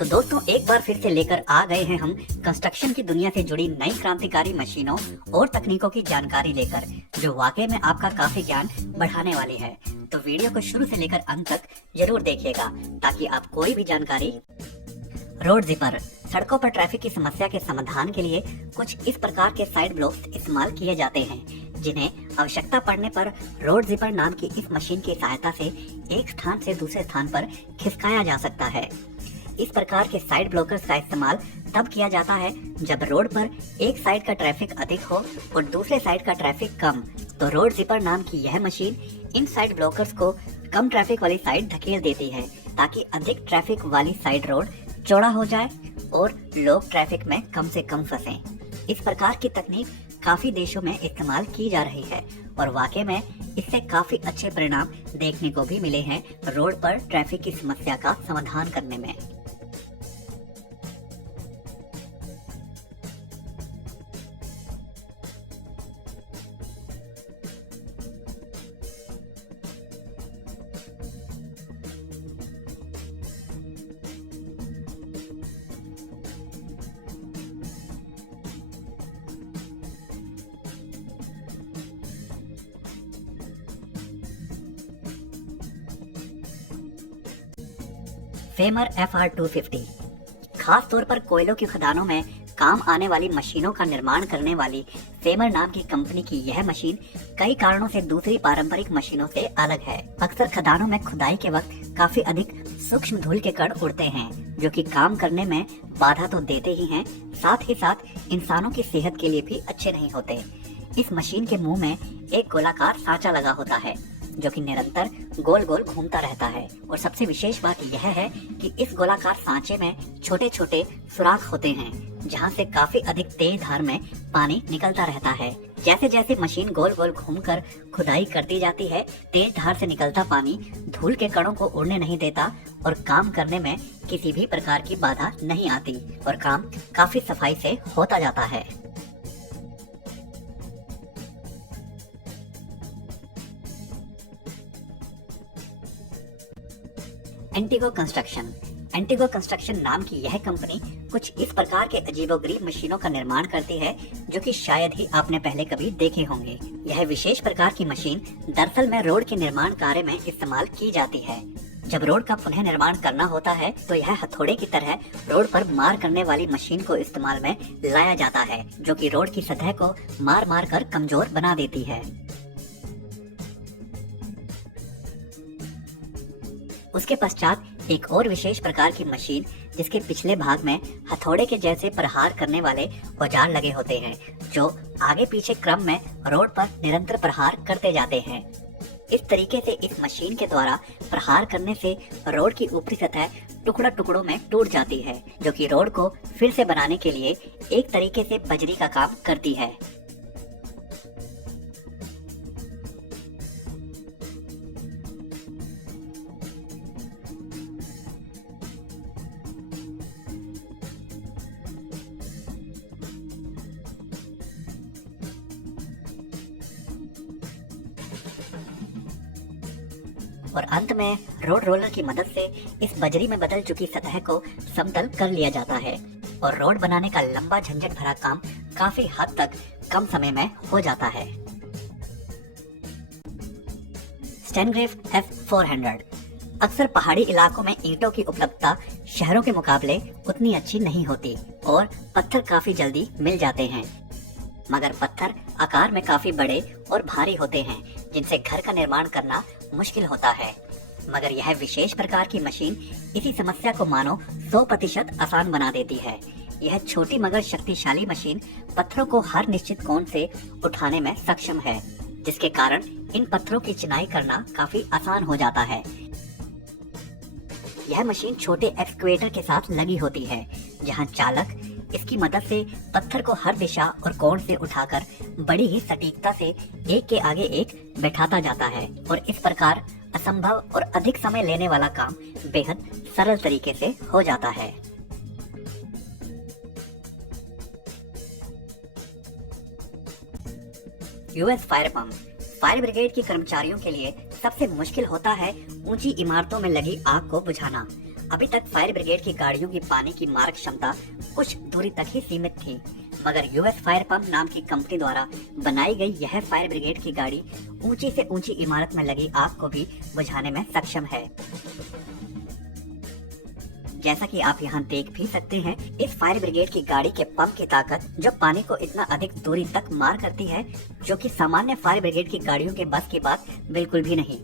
तो दोस्तों एक बार फिर से लेकर आ गए हैं हम कंस्ट्रक्शन की दुनिया से जुड़ी नई क्रांतिकारी मशीनों और तकनीकों की जानकारी लेकर, जो वाकई में आपका काफी ज्ञान बढ़ाने वाली है। तो वीडियो को शुरू से लेकर अंत तक जरूर देखिएगा ताकि आप कोई भी जानकारी। रोड जिपर सड़कों पर ट्रैफिक की समस्या के समाधान के लिए कुछ इस प्रकार के साइड ब्लॉक्स इस्तेमाल किए जाते हैं, जिन्हें आवश्यकता पड़ने पर रोड जिपर नाम की इस मशीन की सहायता से एक स्थान से दूसरे स्थान पर खिसकाया जा सकता है। इस प्रकार के साइड ब्लॉकर्स का इस्तेमाल तब किया जाता है जब रोड पर एक साइड का ट्रैफिक अधिक हो और दूसरे साइड का ट्रैफिक कम। तो रोड जिपर नाम की यह मशीन इन साइड ब्लॉकर्स को कम ट्रैफिक वाली साइड धकेल देती है ताकि अधिक ट्रैफिक वाली साइड रोड चौड़ा हो जाए और लोग ट्रैफिक में कम से कम फंसें। इस प्रकार की तकनीक काफी देशों में इस्तेमाल की जा रही है और वाकई में इससे काफी अच्छे परिणाम देखने को भी मिले हैं रोड पर ट्रैफिक की समस्या का समाधान करने में। फेमर FR250 खास तौर पर कोयलों की खदानों में काम आने वाली मशीनों का निर्माण करने वाली फेमर नाम की कंपनी की यह मशीन कई कारणों से दूसरी पारंपरिक मशीनों से अलग है। अक्सर खदानों में खुदाई के वक्त काफी अधिक सूक्ष्म धूल के कण उड़ते हैं, जो कि काम करने में बाधा तो देते ही हैं, साथ ही साथ इंसानों की सेहत के लिए भी अच्छे नहीं होते। इस मशीन के मुंह में एक गोलाकार सांचा लगा होता है जो कि निरंतर गोल गोल घूमता रहता है, और सबसे विशेष बात यह है कि इस गोलाकार सांचे में छोटे छोटे सुराख होते हैं जहां से काफी अधिक तेज धार में पानी निकलता रहता है। जैसे जैसे मशीन गोल गोल घूमकर खुदाई करती जाती है, तेज धार से निकलता पानी धूल के कणों को उड़ने नहीं देता और काम करने में किसी भी प्रकार की बाधा नहीं आती और काम काफी सफाई से होता जाता है। एंटीगो कंस्ट्रक्शन नाम की यह कंपनी कुछ इस प्रकार के अजीबोगरीब मशीनों का निर्माण करती है जो कि शायद ही आपने पहले कभी देखे होंगे। यह विशेष प्रकार की मशीन दरअसल में रोड के निर्माण कार्य में इस्तेमाल की जाती है। जब रोड का पुनः निर्माण करना होता है तो यह हथौड़े की तरह रोड पर मार करने वाली मशीन को इस्तेमाल में लाया जाता है, जो कि रोड की सतह को मार मार कर कमजोर बना देती है। उसके पश्चात एक और विशेष प्रकार की मशीन जिसके पिछले भाग में हथौड़े के जैसे प्रहार करने वाले औजार लगे होते हैं, जो आगे पीछे क्रम में रोड पर निरंतर प्रहार करते जाते हैं। इस तरीके से इस मशीन के द्वारा प्रहार करने से रोड की ऊपरी सतह टुकड़ों में टूट जाती है, जो कि रोड को फिर से बनाने के लिए एक तरीके से बजरी का काम करती है। और अंत में रोड रोलर की मदद से इस बजरी में बदल चुकी सतह को समतल कर लिया जाता है और रोड बनाने का लंबा झंझट भरा काम काफी हद तक कम समय में हो जाता है। स्टैनग्रेव F400 अक्सर पहाड़ी इलाकों में ईंटों की उपलब्धता शहरों के मुकाबले उतनी अच्छी नहीं होती और पत्थर काफी जल्दी मिल जाते हैं, मगर पत्थर आकार में काफी बड़े और भारी होते हैं जिनसे घर का निर्माण करना मुश्किल होता है। मगर यह विशेष प्रकार की मशीन इसी समस्या को मानो 100% आसान बना देती है। यह छोटी मगर शक्तिशाली मशीन पत्थरों को हर निश्चित कोण से उठाने में सक्षम है, जिसके कारण इन पत्थरों की चिनाई करना काफी आसान हो जाता है। यह मशीन छोटे एक्सकवेटर के साथ लगी होती है, जहां चालक इसकी मदद से पत्थर को हर दिशा और कोण से उठाकर बड़ी ही सटीकता से एक के आगे एक बैठाता जाता है और इस प्रकार असंभव और अधिक समय लेने वाला काम बेहद सरल तरीके से हो जाता है। US fire pump fire brigade के कर्मचारियों के लिए सबसे मुश्किल होता है ऊंची इमारतों में लगी आग को बुझाना। अभी तक फायर ब्रिगेड की गाड़ियों की पानी की मारक क्षमता कुछ दूरी तक ही सीमित थी, मगर यूएस फायर पंप नाम की कंपनी द्वारा बनाई गई यह फायर ब्रिगेड की गाड़ी ऊंची से ऊंची इमारत में लगी आग को भी बुझाने में सक्षम है। जैसा कि आप यहाँ देख भी सकते हैं, इस फायर ब्रिगेड की गाड़ी के पंप की ताकत जो पानी को इतना अधिक दूरी तक मार करती है, जो कि सामान्य फायर ब्रिगेड की गाड़ियों के बस की बात बिल्कुल भी नहीं।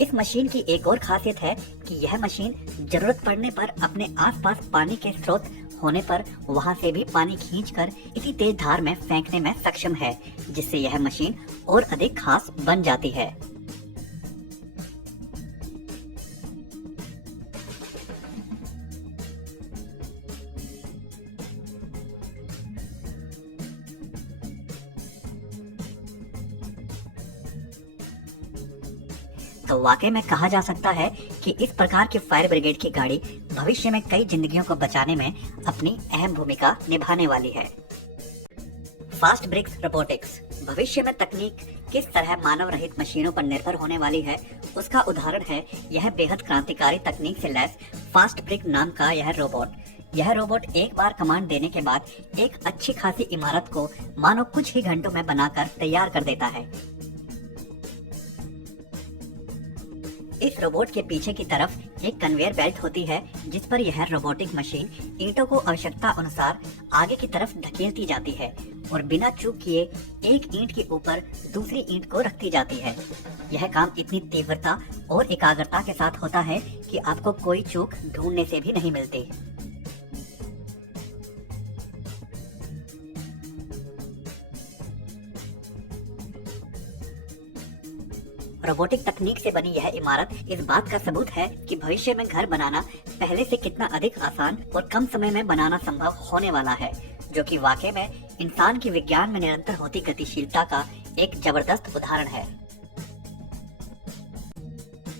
इस मशीन की एक और खासियत है कि यह मशीन जरूरत पड़ने पर अपने आसपास पानी के स्रोत होने पर वहां से भी पानी खींचकर इसी तेज धार में फेंकने में सक्षम है, जिससे यह मशीन और अधिक खास बन जाती है। तो वाकई में कहा जा सकता है कि इस प्रकार की फायर ब्रिगेड की गाड़ी भविष्य में कई जिंदगियों को बचाने में अपनी अहम भूमिका निभाने वाली है। फास्ट ब्रिक्स रोबोटिक्स भविष्य में तकनीक किस तरह मानव रहित मशीनों पर निर्भर होने वाली है, उसका उदाहरण है यह बेहद क्रांतिकारी तकनीक से लैस फास्ट ब्रिक नाम का यह रोबोट। यह रोबोट एक बार कमांड देने के बाद एक अच्छी खासी इमारत को मानो कुछ ही घंटों में बनाकर तैयार कर देता है। इस रोबोट के पीछे की तरफ एक कन्वेयर बेल्ट होती है, जिस पर यह रोबोटिक मशीन ईंटों को आवश्यकता अनुसार आगे की तरफ धकेलती जाती है और बिना चूक किए एक ईंट के ऊपर दूसरी ईंट को रखती जाती है। यह काम इतनी तीव्रता और एकाग्रता के साथ होता है कि आपको कोई चूक ढूंढने से भी नहीं मिलती। रोबोटिक तकनीक से बनी यह इमारत इस बात का सबूत है कि भविष्य में घर बनाना पहले से कितना अधिक आसान और कम समय में बनाना संभव होने वाला है, जो कि वाकई में इंसान की विज्ञान में निरंतर होती गतिशीलता का एक जबरदस्त उदाहरण है।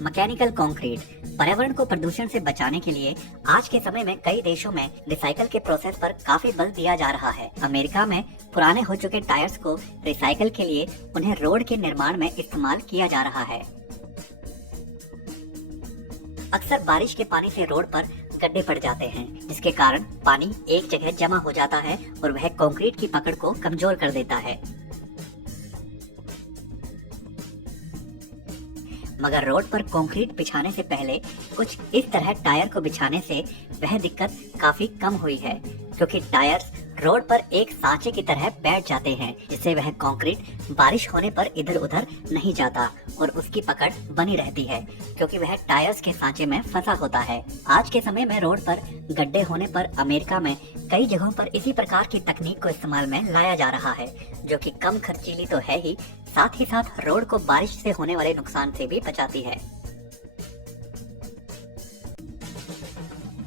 मैकेनिकल कंक्रीट पर्यावरण को प्रदूषण से बचाने के लिए आज के समय में कई देशों में रिसाइकल के प्रोसेस पर काफी बल दिया जा रहा है। अमेरिका में पुराने हो चुके टायर्स को रिसाइकल के लिए उन्हें रोड के निर्माण में इस्तेमाल किया जा रहा है। अक्सर बारिश के पानी से रोड पर गड्ढे पड़ जाते हैं, जिसके कारण पानी एक जगह जमा हो जाता है और वह कंक्रीट की पकड़ को कमजोर कर देता है। मगर रोड पर कंक्रीट बिछाने से पहले कुछ इस तरह टायर को बिछाने से वह दिक्कत काफी कम हुई है, क्योंकि टायर्स रोड पर एक सांचे की तरह बैठ जाते हैं, जिससे वह कंक्रीट बारिश होने पर इधर उधर नहीं जाता और उसकी पकड़ बनी रहती है, क्योंकि वह टायर्स के सांचे में फंसा होता है। आज के समय में रोड पर गड्ढे होने पर अमेरिका में कई जगहों पर इसी प्रकार की तकनीक को इस्तेमाल में लाया जा रहा है, जो कि कम खर्चीली तो है ही, साथ ही साथ रोड को बारिश से होने वाले नुकसान से भी बचाती है।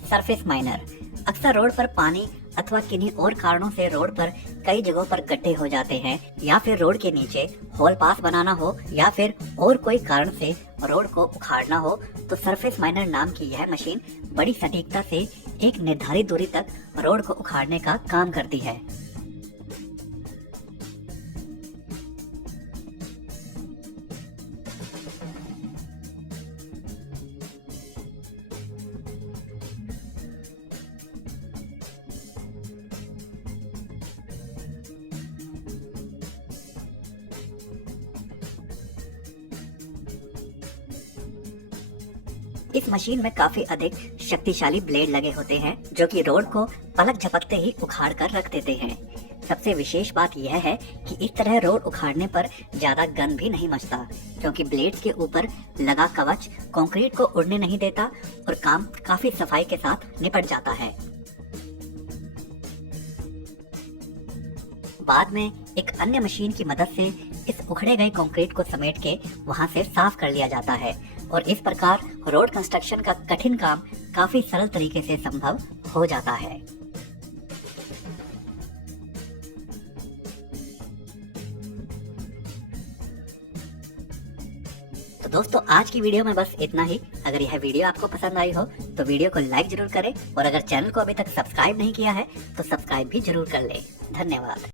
सरफेस माइनर अक्सर रोड पर पानी अथवा किन्हीं और कारणों से रोड पर कई जगहों पर गड्ढे हो जाते हैं, या फिर रोड के नीचे होल पास बनाना हो या फिर और कोई कारण से रोड को उखाड़ना हो, तो सरफेस माइनर नाम की यह मशीन बड़ी सटीकता से एक निर्धारित दूरी तक रोड को उखाड़ने का काम करती है। इस मशीन में काफी अधिक शक्तिशाली ब्लेड लगे होते हैं, जो कि रोड को पलक झपकते ही उखाड़ कर रख देते हैं। सबसे विशेष बात यह है कि इस तरह रोड उखाड़ने पर ज्यादा गंद भी नहीं मचता, क्योंकि ब्लेड्स के ऊपर लगा कवच कंक्रीट को उड़ने नहीं देता और काम काफी सफाई के साथ निपट जाता है। बाद में एक अन्य मशीन की मदद से इस उखड़े गए कंक्रीट को समेट के वहां से साफ कर लिया जाता है और इस प्रकार रोड कंस्ट्रक्शन का कठिन काम काफी सरल तरीके से संभव हो जाता है। तो तो दोस्तों आज की वीडियो में बस इतना ही। अगर यह वीडियो आपको पसंद आई हो तो वीडियो को लाइक जरूर करें और अगर चैनल को अभी तक सब्सक्राइब नहीं किया है तो सब्सक्राइब भी जरूर कर लें। धन्यवाद।